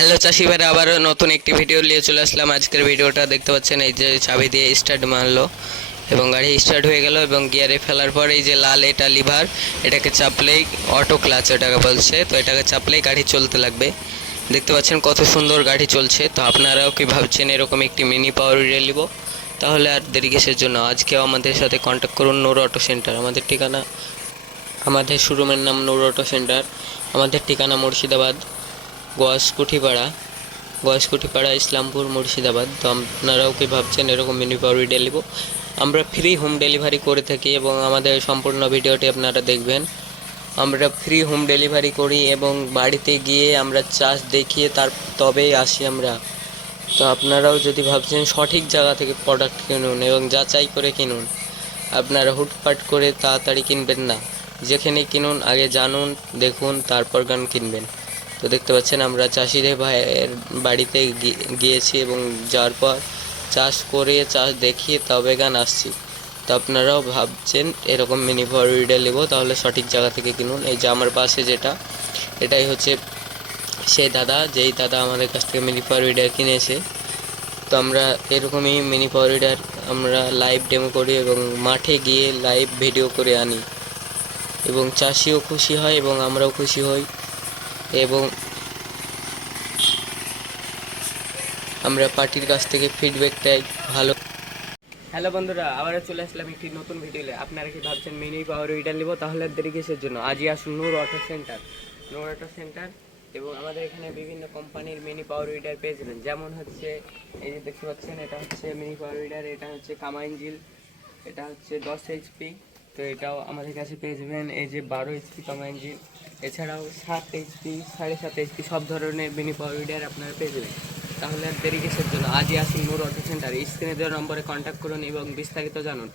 Hello চাষি ভাইরা, আবারও নতুন একটি ভিডিও নিয়ে চলে আসলাম। আজকের ভিডিওটা দেখতে পাচ্ছেন, এই যে চাবি দিয়ে স্টার্ট মারলো এবং গাড়ি স্টার্ট হয়ে গেল এবং গিয়ারে ফেলার পর এই যে লাল এটা লিভার, এটাকে চাপলেই অটো ক্লাচ এটাকে বলছে, তো এটাকে চাপলেই গাড়ি চলতে লাগবে। দেখতে পাচ্ছেন কত সুন্দর গাড়ি চলছে। তো আপনারাও কি ভাবছেন এরকম একটি মিনি পাওয়ার উইডার নিব? তাহলে আর দেরি কিসের জন্য, আজকেও আমাদের সাথে কন্ট্যাক্ট করুন নূর অটো সেন্টার। আমাদের ঠিকানা, আমাদের শোরুমের নাম নূর অটো সেন্টার। আমাদের ঠিকানা মুর্শিদাবাদ, গয়েশকুঠিপাড়া, ইসলামপুর, মুর্শিদাবাদ। তো আপনারাও কি ভাবছেন এরকম মিনি পাওয়ার উইডার নিব? আমরা ফ্রি হোম ডেলিভারি করে থাকি এবং আমাদের সম্পূর্ণ ভিডিওটি আপনারা দেখবেন। আমরা ফ্রি হোম ডেলিভারি করি এবং বাড়িতে গিয়ে আমরা চার্জ দেখিয়ে তবেই আসি আমরা। তো আপনারাও যদি ভাবছেন সঠিক জায়গা থেকে প্রোডাক্ট কিনুন এবং যাচাই করে কিনুন, আপনারা হুটপাট করে তাড়াতাড়ি কিনবেন না। যেখানে কিনুন আগে জানুন, দেখুন, তারপর গান কিনবেন। তো দেখতে পাচ্ছেন আমরা চাষিদের ভাইয়ের বাড়িতে গিয়েছি এবং যাওয়ার পর চাষ করে চাষ দেখিয়ে তবে গান আসছি। তো আপনারাও ভাবছেন এরকম মিনি পাওয়ার উইডার নেব, তাহলে সঠিক জায়গা থেকে কিনুন। এই যে আমার পাশে যেটা, এটাই হচ্ছে সেই দাদা, যেই দাদা আমাদের কাছ থেকে মিনি পাওয়ার উইডার কিনেছে। তো আমরা এরকমই মিনি পাওয়ার উইডার আমরা লাইভ ডেমো করি এবং মাঠে গিয়ে লাইভ ভিডিও করে আনি এবং চাষিও খুশি হয় এবং আমরাও খুশি হই এবং আমরা পার্টির কাছ থেকে ফিডব্যাকটাই ভালো। হ্যালো বন্ধুরা, আবারও চলে আসলাম একটি নতুন ভিডিওতে। আপনারা কি ভাবছেন মিনি পাওয়ার উইডার নিব? তাহলে দেরি কিসের জন্য, আজই আসুন নূর অটো সেন্টার। নূর অটো সেন্টার এবং আমাদের এখানে বিভিন্ন কোম্পানির মিনি পাওয়ার উইডার পেয়ে যাবেন। যেমন হচ্ছে এই যে দেখতে পাচ্ছেন, এটা হচ্ছে মিনি পাওয়ার উইডার, এটা হচ্ছে কামাইঞ্জিল, এটা হচ্ছে 10 HP। তো এটাও আমাদের কাছে পেয়ে যাবেন। এই যে 12 HP কামাইঞ্জিল, এছাড়াও 7 HP, 7.5 HP সব ধরনের মিনি পাওয়ার উইডার আপনারা পেয়ে যাবেন। তাহলে আর দেরি কিসের জন্য, আজই আসুন নূর অটো সেন্টার। স্ক্রিনে দেওয়া নম্বরে কন্ট্যাক্ট করুন এবং বিস্তারিত জানুন।